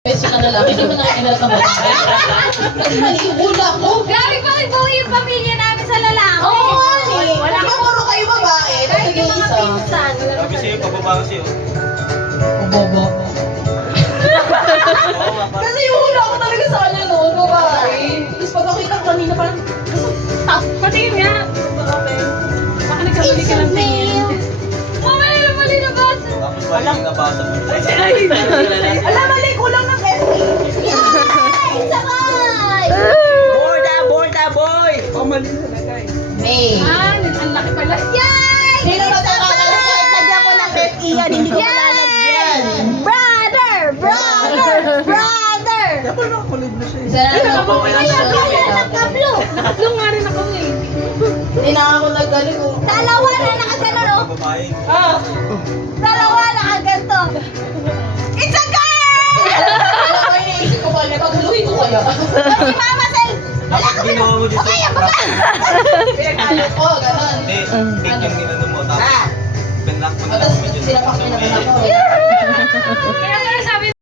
Beso na lalaki, hindi mo nakikinig ka ba? Kasi mali yung hula ko. Grabe pa rin buhay yung pamilya namin sa lalaki. Oo nga eh. Wala Di ba kang puro kayo babae? Tapos kahit yung mga nag-iisa. pinsan. Wala Sabi sa'yo, pababa kasi oh. Bobo. Oo nga, parang Kasi yung hula ko talaga sa kanya noon, babae. Tapos pag nakita ko kanina parang, Top. Patingin nga. Okay. Baka nagkamali ka ng tingin. Mamaya na mali na basa. tapos parang yung nabasa mo. ala mali ko lang ng FA. Yay! Sabay! Borda, boy! May. Ah, ang laki pala. Yay! Sino ba sa kakalagat? Lagyan ko ng FE yan, hindi ko malalagyan. Brother! Brother! Brother! Isa na lang po kayo Nakablo! Nakablo nga rin ako eh. Hindi na ako naggaling ko. Dalawa na nakagano, no? Babae. Dalawa nakaganto. It's a girl! Alam ko yung naisip ko pala, paguluhin ko kaya. Si Mama Sel! Wala Dapat ka ginawa mo dito. Pinagalo ko, gano'n. Hindi, fake yung ginano mo. Tapos, Ah. pinlock mo na lang Tapos medyo. sinapak niya naman ako. Kaya